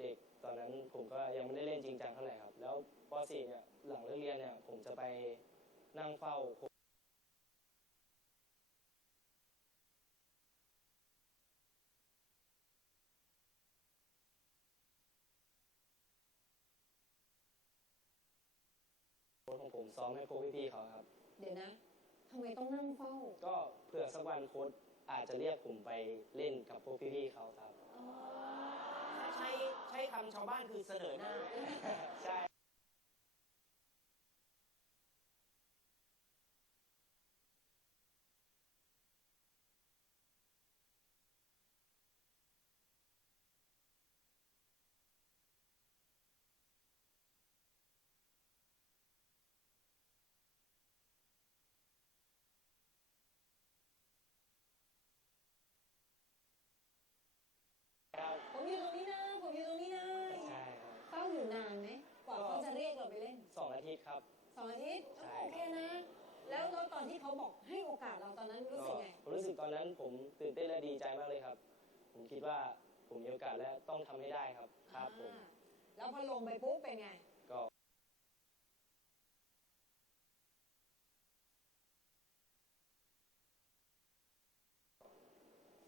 เด็กๆตอนนั้นผมก็ยังไม่ได้เล่นจริงจังเท่าไหร่ครับแล้วป .4 เนี่ยหลังเลิกเรียนเนี่ยผมจะไปนั่งเฝ้าโค้ชของผมซ้อมให้พวกพี่ๆเขาครับเดี๋ยวนะทำไมต้องนั่งเฝ้าก็เผื่อสักวันโค้ชอาจจะเรียกผมไปเล่นกับพวกพี่ๆเขาครับใช้คำชาวบ้านคือเสนอหน้าใช่ครับผมอยู่ตรงนี้นะผมอยู่ตรงนี้นะใช่ครับเฝ้าอยู่นานไหมกว่าเขาจะเรียกเราไปเล่น2 อาทิตย์ครับ2 อาทิตย์ใช่โอเคนะแล้วตอนที่เขาบอกให้โอกาสเราตอนนั้นรู้สึกไงผมรู้สึกตอนนั้นผมตื่นเต้นและดีใจมากเลยครับผมคิดว่าผมมีโอกาสแล้วต้องทำให้ได้ครับครับผมแล้วพอลงไปปุ๊บเป็นไงก็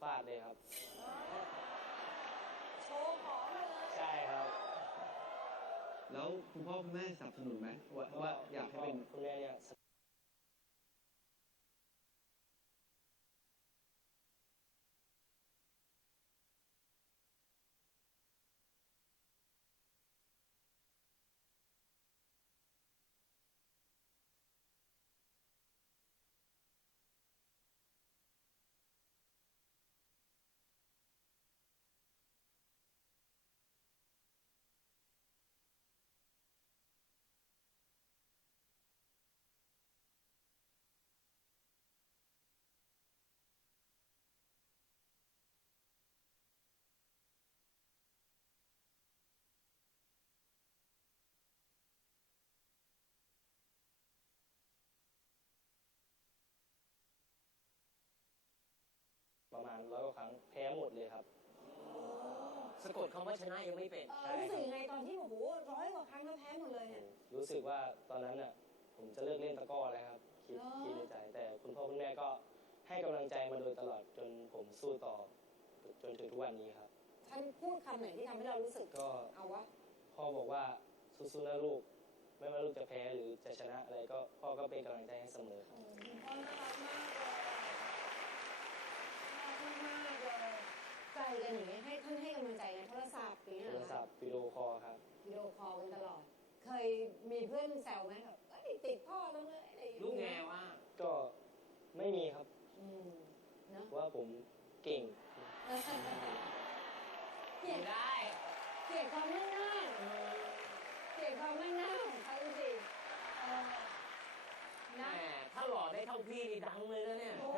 ฟาดเลยครับโชว์ของเลยใช่ครับ แล้วคุณพ่อคุณแม่สนับสนุนไหมว่าอยากให้เป็นคุณแม่เนี่ยประมาณ100 กว่าครั้งแพ้หมดเลยครับสะกดคำว่าชนะยังไม่เป็นรู้สึกยังไงตอนที่โอ้โห100 กว่าครั้งแล้วแพ้หมดเลยเนี่ยรู้สึกว่าตอนนั้นน่ะผมจะเลิกเล่นตะกร้อแล้วครับคิดในใจแต่คุณพ่อคุณแม่ก็ให้กำลังใจมาโดยตลอดจนผมสู้ต่อจนถึงทุกวันนี้ครับท่านพูดคำไหนที่ทำให้เรารู้สึกก็เอาวะพ่อบอกว่าสู้ๆนะลูกไม่ว่าลูกจะแพ้หรือจะชนะอะไรก็พ่อก็เป็นกำลังใจให้เสมอครับพ่อน่ารักมากเลยน่ารักมากเลยใจกันอย่างนี้ให้ท่านให้กำลังใจในโทรศัพท์อย่างเงี้ยโทรศัพท์วิดีโอคอลครับวิดีโอคอลกันตลอดเคยมีเพื่อนแซวไหมแบบติดพ่อจังเลยลูกแงว่าก็ไม่มีครับเนาะว่าผมเก่งเกลียดได้เกลียดความมั่นหน้าเกลียดความมั่นหน้าของเขาจริงนะถ้าหล่อได้เท่าพี่นี่ดังเลยนะเนี่ยโอ้